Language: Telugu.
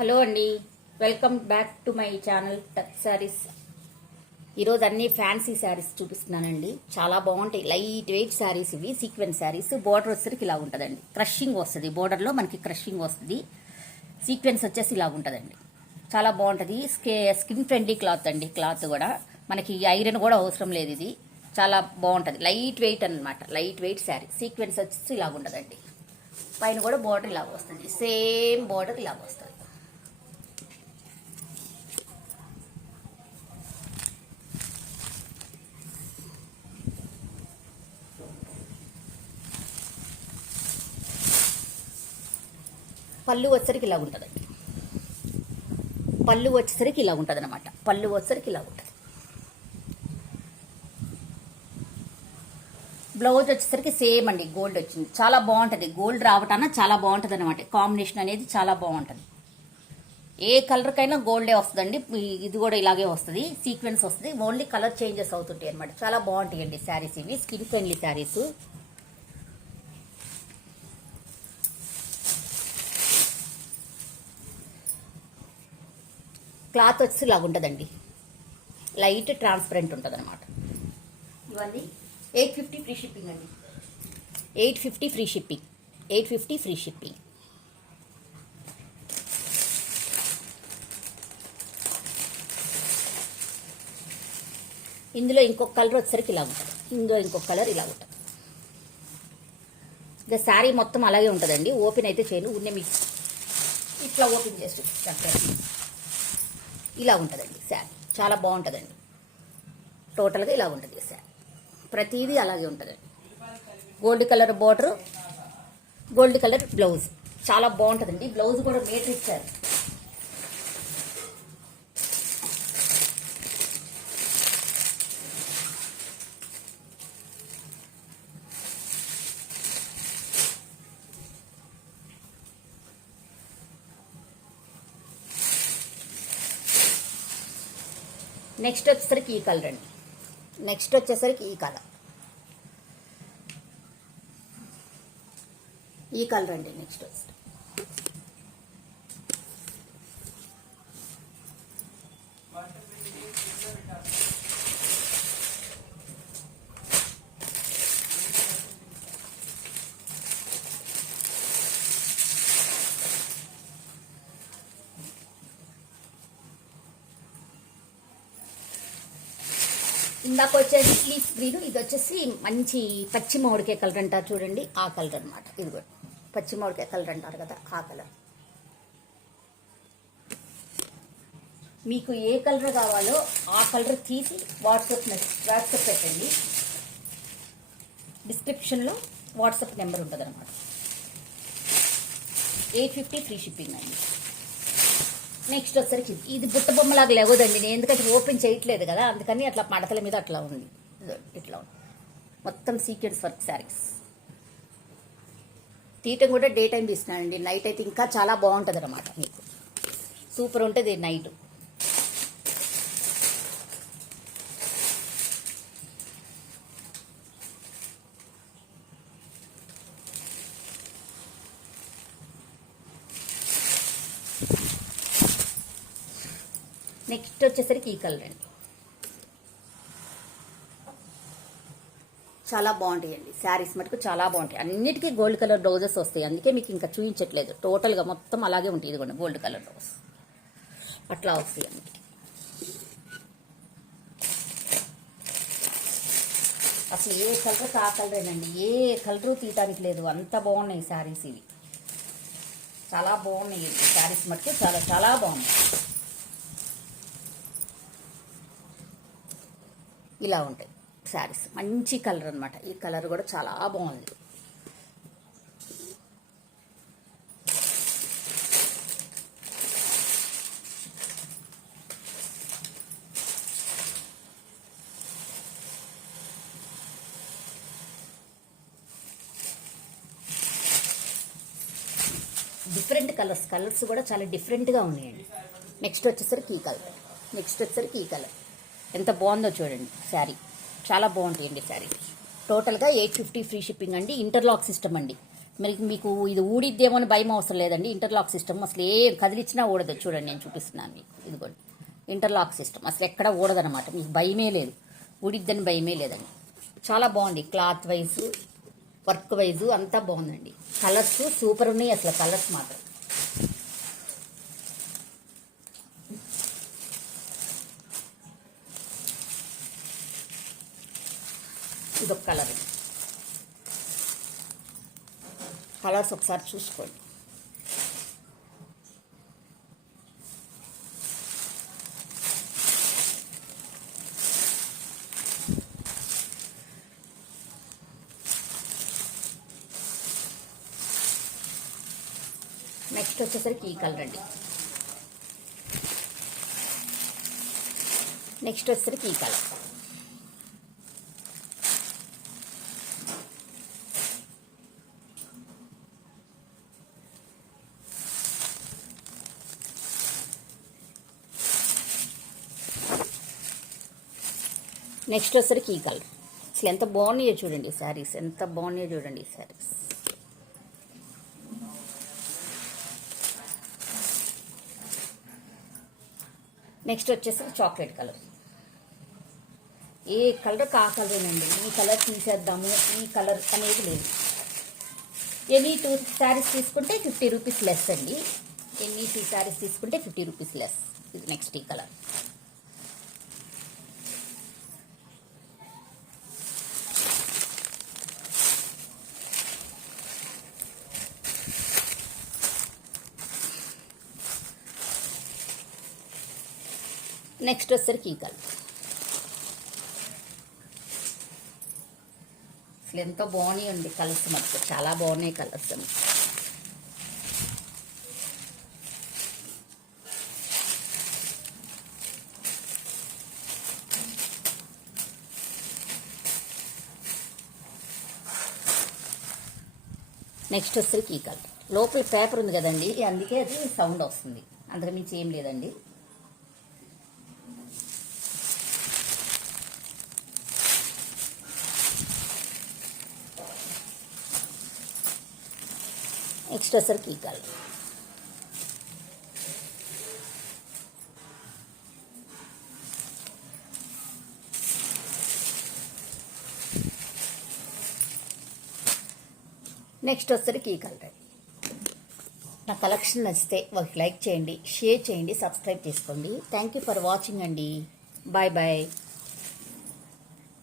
హలో అండి, welcome back to my channel touch saris. ఈరోజు అన్ని ఫ్యాన్సీ శారీస్ చూపిస్తున్నానండి. చాలా బాగుంటాయి, లైట్ వెయిట్ శారీస్ ఇవి. సీక్వెన్స్ శారీస్. బోర్డర్ వచ్చేసరికి ఇలా ఉంటుందండి, క్రషింగ్ వస్తుంది. బోర్డర్లో మనకి క్రషింగ్ వస్తుంది. సీక్వెన్స్ వచ్చేసి ఇలా ఉంటుందండి, చాలా బాగుంటుంది. స్కిన్ ఫ్రెండ్లీ క్లాత్ అండి. క్లాత్ కూడా మనకి ఐరన్ కూడా అవసరం లేదు. ఇది చాలా బాగుంటుంది, లైట్ వెయిట్ అనమాట. Light weight sari. సీక్వెన్స్ వచ్చేసి ఇలా ఉంటుందండి. పైన కూడా బోర్డర్ ఇలా వస్తుంది, సేమ్ బోర్డర్ ఇలా వస్తుంది. పళ్ళు వచ్చేసరికి ఇలా ఉంటుందండి. పళ్ళు వచ్చేసరికి ఇలా ఉంటుంది అనమాట. పళ్ళు వచ్చేసరికి ఇలా ఉంటుంది. బ్లౌజ్ వచ్చేసరికి సేమ్ అండి, గోల్డ్ వచ్చింది. చాలా బాగుంటుంది. గోల్డ్ రావటాన చాలా బాగుంటుంది అనమాట. కాంబినేషన్ అనేది చాలా బాగుంటుంది. ఏ కలర్కైనా గోల్డే వస్తుందండి. ఇది కూడా ఇలాగే వస్తుంది, సీక్వెన్స్ వస్తుంది. ఓన్లీ కలర్ చేంజెస్ అవుతుంటాయి అనమాట. చాలా బాగుంటాయి అండి శారీస్ ఇవి. Skin friendly saris. క్లాత్ వచ్చి ఇలాగ ఉంటుందండి, లైట్ ట్రాన్స్పరెంట్ ఉంటుంది అనమాట. ఇవన్నీ 850 ఫ్రీ షిప్పింగ్ అండి. 850 ఫ్రీ షిప్పింగ్. 850 free shipping. ఇందులో ఇంకొక కలర్ వచ్చేసరికి ఇలా ఉంటుంది. ఇందులో ఇంకొక కలర్ ఇలా ఉంటుంది. ఇక శారీ మొత్తం అలాగే ఉంటుందండి. ఓపెన్ అయితే చేయను, ఉన్నే మీకు ఇట్లా ఓపెన్ చేసి చూపిస్తాను. ఇలా ఉంటుందండి శారీ. చాలా బాగుంటుందండి. టోటల్గా ఇలా ఉంటుంది శారీ. ప్రతిదీ అలాగే ఉంటుందండి. Gold colour border, gold colour blouse. చాలా బాగుంటుందండి. బ్లౌజ్ కూడా మీటర్ ఇచ్చారు. నెక్స్ట్ వచ్చేసరికి ఈ కలర్ అండి. నెక్స్ట్ వచ్చేసరికి ఈ కలర్. ఈ కలర్ అండి నెక్స్ట్ వచ్చేసరికి. ఇందాక వచ్చేసి లీఫ్ గ్రీన్, ఇది వచ్చేసి మంచి పచ్చి మామిడికాయ కలర్ అంటారు చూడండి, ఆ కలర్ అనమాట. ఇది కూడా పచ్చి మామిడికాయ కలర్ అంటారు కదా, ఆ కలర్. మీకు ఏ కలర్ కావాలో ఆ కలర్ తీసి వాట్సాప్ పెట్టండి. డిస్క్రిప్షన్లో వాట్సాప్ నెంబర్ ఉంటుంది అనమాట. 850 ఫ్రీ షిప్పింగ్ అండి. నెక్స్ట్ వచ్చరికి ఇది బుట్ట బొమ్మలాగా లేవదండి. నేను ఎందుకంటే ఓపెన్ చేయట్లేదు కదా, అందుకని అట్లా మడతల మీద అట్లా ఉంది. ఇట్లా ఉంది మొత్తం సీక్వెన్స్ వర్క్ శారీస్. తీయటం కూడా డే టైం తీసినానండి. నైట్ అయితే ఇంకా చాలా బాగుంటుంది అనమాట. మీకు సూపర్ ఉంటుంది నైట్. నెక్స్ట్ వచ్చేసరికి ఈ కలర్ అండి. చాలా బాగుంటాయండి శారీస్ మటుకు, చాలా బాగుంటాయి. అన్నిటికీ గోల్డ్ కలర్ బ్లౌజెస్ వస్తాయి. అందుకే మీకు ఇంకా చూపించట్లేదు. టోటల్గా మొత్తం అలాగే ఉంటుంది. ఇది కూడా గోల్డ్ కలర్ బ్లౌజ్ అట్లా వస్తాయి అన్నిటికీ. అసలు ఏ కలర్ ఆ కలరేనండి, ఏ కలరు తీయటానికి లేదు. అంత బాగున్నాయి శారీస్ ఇవి. చాలా బాగున్నాయి శారీస్ మటుకు, చాలా చాలా బాగున్నాయి. ఇలా ఉంటాయి శారీస్. మంచి కలర్ అనమాట. ఈ కలర్ కూడా చాలా బాగుంది. డిఫరెంట్ కలర్స్ కూడా చాలా డిఫరెంట్గా ఉన్నాయండి. నెక్స్ట్ వచ్చేసరికి ఈ కలర్. నెక్స్ట్ వచ్చేసరికి ఈ కలర్. ఎంత బాగుందో చూడండి శారీ. చాలా బాగుంటాయండి శారీ. టోటల్గా 850 ఫ్రీ షిప్పింగ్ అండి. ఇంటర్లాక్ సిస్టమ్ అండి. మీకు ఇది ఊడిద్దేమో అని భయం అవసరం లేదండి. ఇంటర్లాక్ సిస్టమ్ అసలు ఏం కదిలిచ్చినా ఊడదు. చూడండి, నేను చూపిస్తున్నాను మీకు. ఇదిగోండి, ఇంటర్లాక్ సిస్టమ్ అసలు ఎక్కడ ఊడదనమాట. మీకు భయమే లేదు, ఊడిద్దని భయమే లేదండి. చాలా బాగుంది. క్లాత్ వైజ్, వర్క్ వైజ్ అంతా బాగుందండి. కలర్స్ సూపర్ ఉన్నాయి అసలు. కలర్స్ మాత్రం ఇదొక కలర్. కలర్స్ ఒకసారి చూసుకోండి. నెక్స్ట్ వచ్చేసరికి ఈ కలర్ అండి. నెక్స్ట్ వచ్చేసరికి ఈ కలర్. నెక్స్ట్ వచ్చేసరికి ఈ కలర్. అసలు ఎంత బాగున్నాయో చూడండి శారీస్, ఎంత బాగున్నాయో చూడండి ఈ శారీస్. నెక్స్ట్ వచ్చేసరికి చాక్లెట్ కలర్. ఏ కలర్ ఆ కలరేనండి. ఈ కలర్ తీసేద్దాము, ఈ కలర్ అనేది లేదు. ఎనీ 2 శారీస్ తీసుకుంటే 50 రూపీస్ లెస్ అండి. ఎనీ 2 శారీస్ తీసుకుంటే 50 రూపీస్ లెస్. ఇది నెక్స్ట్ ఈ కలర్. నెక్స్ట్ వచ్చేసరికి ఈ కలర్. అసలు ఎంతో బాగున్నాయండి కలర్స్. మొత్తం చాలా బాగున్నాయి కలర్స్. నెక్స్ట్ వచ్చేసరికి ఈ కలర్. లోపల పేపర్ ఉంది కదండి, అందుకే అది సౌండ్ వస్తుంది, అంతకుమించి ఏం లేదండి. నెక్స్ట్ వచ్చేసరికి ఈ కలర్. నెక్స్ట్ వచ్చేసరికి ఈ కలర్. నా కలెక్షన్ నచ్చితే ఒక లైక్ చేయండి, షేర్ చేయండి, సబ్స్క్రైబ్ చేసుకోండి. థ్యాంక్ యూ ఫర్ వాచింగ్ అండి. Bye bye.